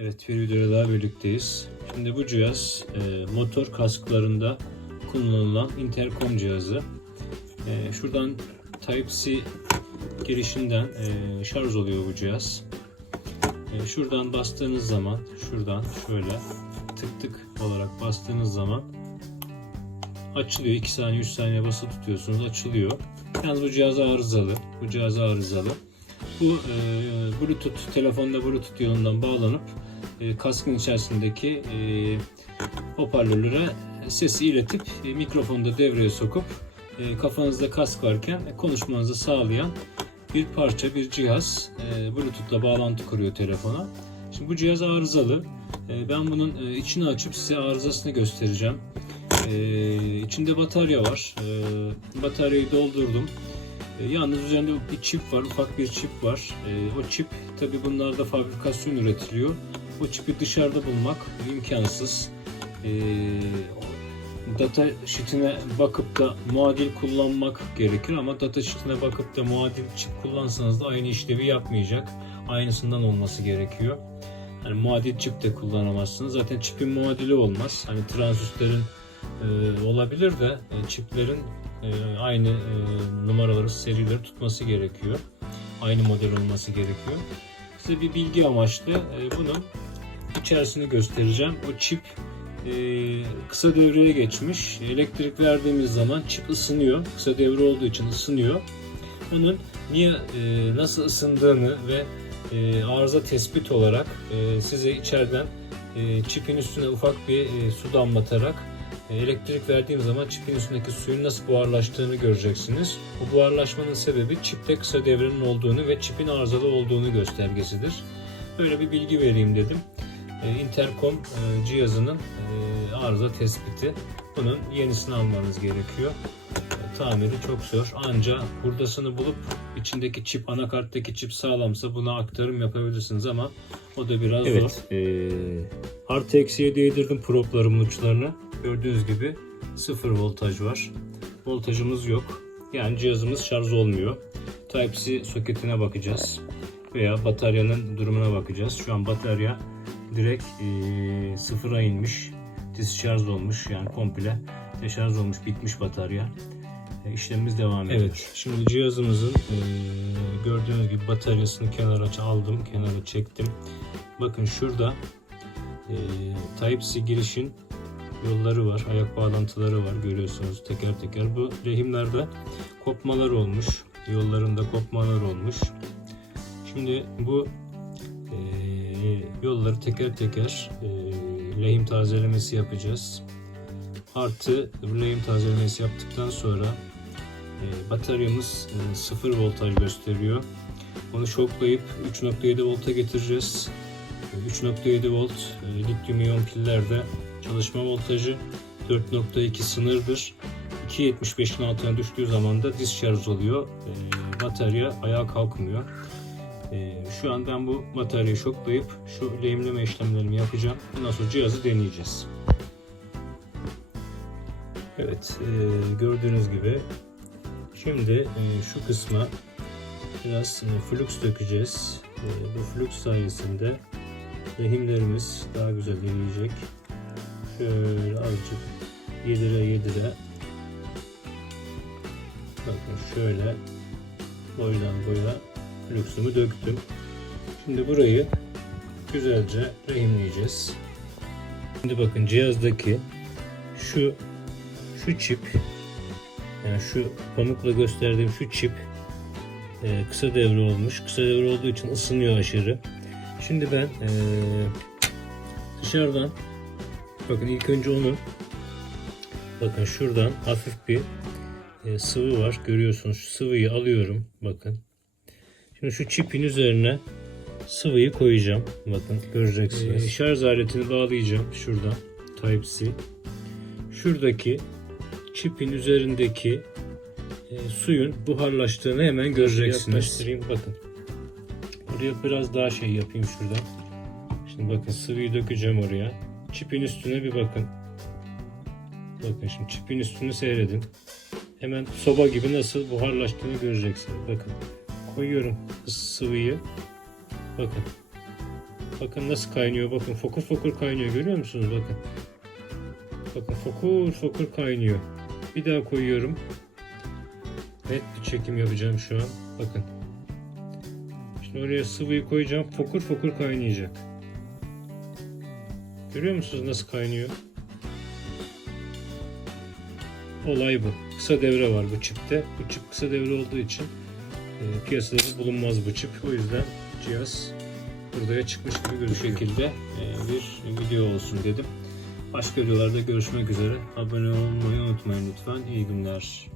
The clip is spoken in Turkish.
Evet bir videoda daha birlikteyiz. Şimdi bu cihaz e, motor kasklarında kullanılan interkom cihazı. E, şuradan Type-C girişinden e, şarj oluyor bu cihaz. Şuradan bastığınız zaman şuradan şöyle tık tık olarak bastığınız zaman açılıyor. 2 saniye 3 saniye basılı tutuyorsunuz açılıyor. Yalnız bu cihaz arızalı. Bu cihaz arızalı. Bu e, Bluetooth telefonda Bluetooth yolundan bağlanıp e, kaskın içerisindeki e, hoparlörlere sesi iletip e, mikrofonu da devreye sokup e, kafanızda kask varken konuşmanızı sağlayan bir parça, bir cihaz. E, Bluetooth'la bağlantı kuruyor telefona. Şimdi bu cihaz arızalı. E, ben bunun e, içini açıp size arızasını göstereceğim. E, içinde batarya var. E, bataryayı doldurdum. E, Yalnız üzerinde bir çip var, ufak bir çip var. E, o çip tabi bunlarda fabrikasyon üretiliyor. O çipi dışarıda bulmak imkansız. E, data sheet'ine bakıp da muadil kullanmak gerekir ama data sheet'ine bakıp da muadil çip kullansanız da aynı işlevi yapmayacak. Aynısından olması gerekiyor. Yani muadil çip de kullanamazsınız. Zaten çipin muadili olmaz. Hani transistörün e, olabilir de e, çiplerin e, aynı e, numaraları, serileri tutması gerekiyor. Aynı model olması gerekiyor. Size bir bilgi amaçlı e, bunun içerisini göstereceğim. O çip e, kısa devreye geçmiş. Elektrik verdiğimiz zaman çip ısınıyor. Kısa devre olduğu için ısınıyor. Onun niye nasıl ısındığını ve arıza tespit olarak size içeriden e, çipin üstüne ufak bir su damlatarak elektrik verdiğim zaman çipin üstündeki suyun nasıl buharlaştığını göreceksiniz. Bu buharlaşmanın sebebi çipte kısa devrenin olduğunu ve çipin arızalı olduğunu göstergesidir. Böyle bir bilgi vereyim dedim. E, Intercom e, cihazının e, arıza tespiti. Bunun yenisini almanız gerekiyor. E, Tamiri çok zor. Anca hurdasını bulup içindeki çip, anakarttaki çip sağlamsa buna aktarım yapabilirsiniz ama o da biraz zor. Evet. Ee, artı eksiye değdirdim proplarımın uçlarını. Gördüğünüz gibi sıfır voltaj var. Voltajımız yok. Yani cihazımız şarj olmuyor. Type-C soketine bakacağız. Veya bataryanın durumuna bakacağız. Şu an batarya direkt sıfıra inmiş. Discharge olmuş. Yani komple deşarj olmuş. Bitmiş batarya. E, işlemimiz devam ediyor. Evet. Şimdi cihazımızın gördüğünüz gibi bataryasını kenara aldım. Kenara çektim. Bakın şurada Type-C girişin yolları var, ayak bağlantıları var görüyorsunuz teker teker. Bu lehimlerde kopmalar olmuş, yollarında kopmalar olmuş. Şimdi bu e, yolları teker teker e, lehim tazelemesi yapacağız. Artı bu lehim tazelemesi yaptıktan sonra e, bataryamız e, 0 voltaj gösteriyor. Onu şoklayıp 3.7 volta getireceğiz. 3.7 volt e, lityum iyon pillerde çalışma voltajı 4.2 sınırdır. 2.75'in altına düştüğü zaman da discharge oluyor. E, batarya ayağa kalkmıyor. E, şu an ben bu bataryayı şoklayıp şu lehimleme işlemlerimi yapacağım. Bundan sonra cihazı deneyeceğiz. Evet, e, gördüğünüz gibi şimdi e, şu kısma biraz e, flux dökeceğiz. E, bu flux sayesinde lehimlerimiz daha güzel eriyecek. Şöyle azıcık yedire yedire bakın şöyle boydan boya fluxumu döktüm. Şimdi burayı güzelce lehimleyeceğiz. Şimdi bakın cihazdaki şu şu çip yani şu pamukla gösterdiğim şu çip e, kısa devre olmuş. Kısa devre olduğu için ısınıyor aşırı. Şimdi ben e, dışarıdan bakın ilk önce onu bakın şuradan hafif bir e, sıvı var. Görüyorsunuz şu sıvıyı alıyorum. Bakın. Şimdi şu çipin üzerine sıvıyı koyacağım. Bakın göreceksiniz. E, şarj aletini bağlayacağım şuradan. Type-C. Şuradaki çipin üzerindeki e, suyun buharlaştığını hemen göreceksiniz. Yaklaştırayım bakın. Buraya biraz daha şey yapayım şuradan. Şimdi bakın sıvıyı dökeceğim oraya. Çipin üstüne bir bakın. Bakın şimdi çipin üstünü seyredin. Hemen soba gibi nasıl buharlaştığını göreceksiniz. Bakın koyuyorum sıvıyı. Bakın. Bakın nasıl kaynıyor. Bakın fokur fokur kaynıyor. Görüyor musunuz? Bakın. Bakın fokur fokur kaynıyor. Bir daha koyuyorum. Net bir çekim yapacağım şu an. Bakın. Şimdi oraya sıvıyı koyacağım. Fokur fokur kaynayacak. Görüyor musunuz nasıl kaynıyor? Olay bu. Kısa devre var bu çipte. Bu çip kısa devre olduğu için e, piyasada da bulunmaz bu çip. O yüzden cihaz buraya çıkmış gibi. Bu şekilde e, bir video olsun dedim. Başka videolarda görüşmek üzere. Abone olmayı unutmayın lütfen. İyi günler.